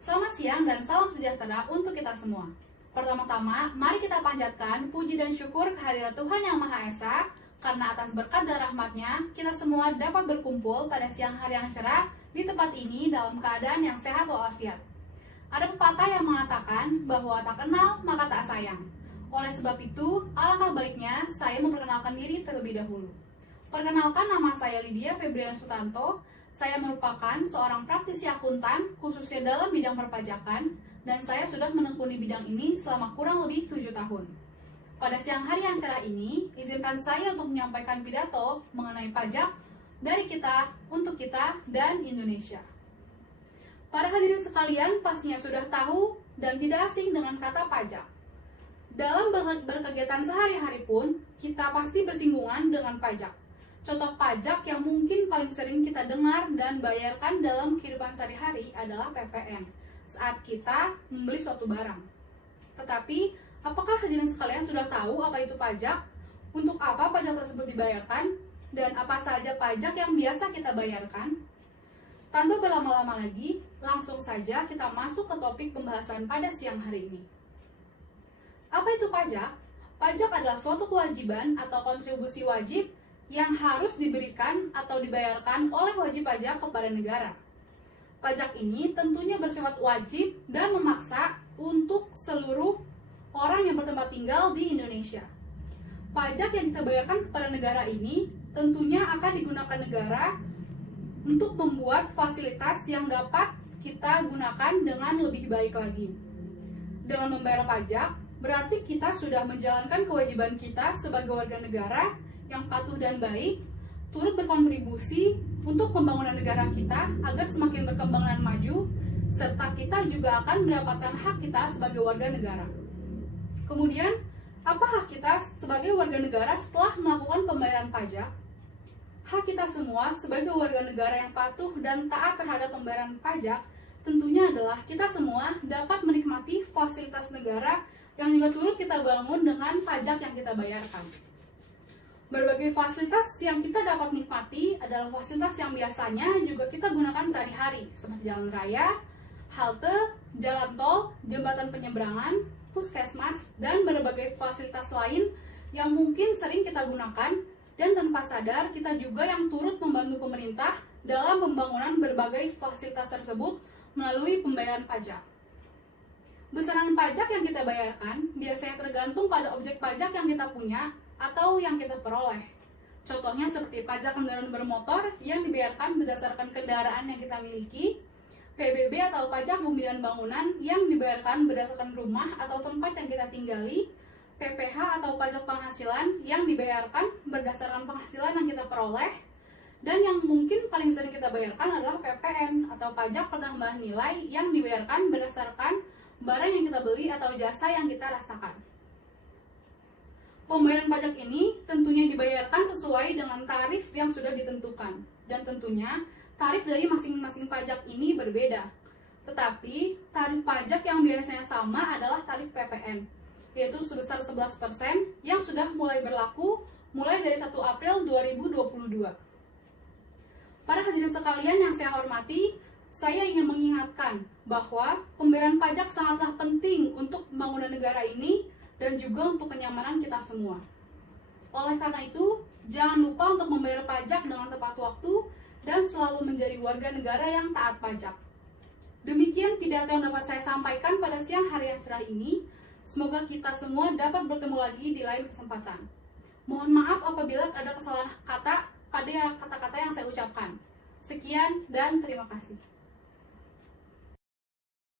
Selamat siang dan salam sejahtera untuk kita semua. Pertama-tama, mari kita panjatkan puji dan syukur kehadirat Tuhan Yang Maha Esa, karena atas berkat dan rahmat-Nya, kita semua dapat berkumpul pada siang hari yang cerah di tempat ini dalam keadaan yang sehat walafiat. Ada pepatah yang mengatakan bahwa tak kenal maka tak sayang. Oleh sebab itu, alangkah baiknya saya memperkenalkan diri terlebih dahulu. Perkenalkan, nama saya Lydia Febrian Sutanto. Saya merupakan seorang praktisi akuntan, khususnya dalam bidang perpajakan, dan saya sudah menekuni bidang ini selama kurang lebih 7 tahun. Pada siang hari yang cerah ini, izinkan saya untuk menyampaikan pidato mengenai pajak dari kita, untuk kita, dan Indonesia. Para hadirin sekalian pastinya sudah tahu dan tidak asing dengan kata pajak. Dalam berkegiatan sehari-hari pun, kita pasti bersinggungan dengan pajak. Contoh pajak yang mungkin paling sering kita dengar dan bayarkan dalam kehidupan sehari-hari adalah PPN saat kita membeli suatu barang. Tetapi, apakah hadirin sekalian sudah tahu apa itu pajak? Untuk apa pajak tersebut dibayarkan? Dan apa saja pajak yang biasa kita bayarkan? Tanpa berlama-lama lagi, langsung saja kita masuk ke topik pembahasan pada siang hari ini. Apa itu pajak? Pajak adalah suatu kewajiban atau kontribusi wajib yang harus diberikan atau dibayarkan oleh wajib pajak kepada negara. Pajak ini tentunya bersifat wajib dan memaksa untuk seluruh orang yang bertempat tinggal di Indonesia. Pajak yang kita bayarkan kepada negara ini tentunya akan digunakan negara untuk membuat fasilitas yang dapat kita gunakan dengan lebih baik lagi. Dengan membayar pajak, berarti kita sudah menjalankan kewajiban kita sebagai warga negara yang patuh dan baik, turut berkontribusi untuk pembangunan negara kita agar semakin berkembang dan maju, serta kita juga akan mendapatkan hak kita sebagai warga negara. Kemudian, apa hak kita sebagai warga negara setelah melakukan pembayaran pajak? Hak kita semua sebagai warga negara yang patuh dan taat terhadap pembayaran pajak tentunya adalah kita semua dapat menikmati fasilitas negara yang juga turut kita bangun dengan pajak yang kita bayarkan. Berbagai fasilitas yang kita dapat nikmati adalah fasilitas yang biasanya juga kita gunakan sehari-hari, seperti jalan raya, halte, jalan tol, jembatan penyeberangan, puskesmas, dan berbagai fasilitas lain yang mungkin sering kita gunakan, dan tanpa sadar kita juga yang turut membantu pemerintah dalam pembangunan berbagai fasilitas tersebut melalui pembayaran pajak. Besaran pajak yang kita bayarkan biasanya tergantung pada objek pajak yang kita punya atau yang kita peroleh. Contohnya seperti pajak kendaraan bermotor yang dibayarkan berdasarkan kendaraan yang kita miliki, PBB atau pajak bumi dan bangunan yang dibayarkan berdasarkan rumah atau tempat yang kita tinggali, PPH atau pajak penghasilan yang dibayarkan berdasarkan penghasilan yang kita peroleh, dan yang mungkin paling sering kita bayarkan adalah PPN atau pajak penambahan nilai yang dibayarkan berdasarkan barang yang kita beli atau jasa yang kita rasakan. Pembayaran pajak ini tentunya dibayarkan sesuai dengan tarif yang sudah ditentukan, dan tentunya tarif dari masing-masing pajak ini berbeda. Tetapi tarif pajak yang biasanya sama adalah tarif PPN, yaitu sebesar 11% yang sudah mulai berlaku mulai dari 1 April 2022. Para hadirin sekalian yang saya hormati, saya ingin mengingatkan bahwa pembayaran pajak sangatlah penting untuk pembangunan negara ini dan juga untuk kenyamanan kita semua. Oleh karena itu, jangan lupa untuk membayar pajak dengan tepat waktu dan selalu menjadi warga negara yang taat pajak. Demikian pidato yang dapat saya sampaikan pada siang hari yang cerah ini. Semoga kita semua dapat bertemu lagi di lain kesempatan. Mohon maaf apabila ada kesalahan kata pada kata-kata yang saya ucapkan. Sekian dan terima kasih.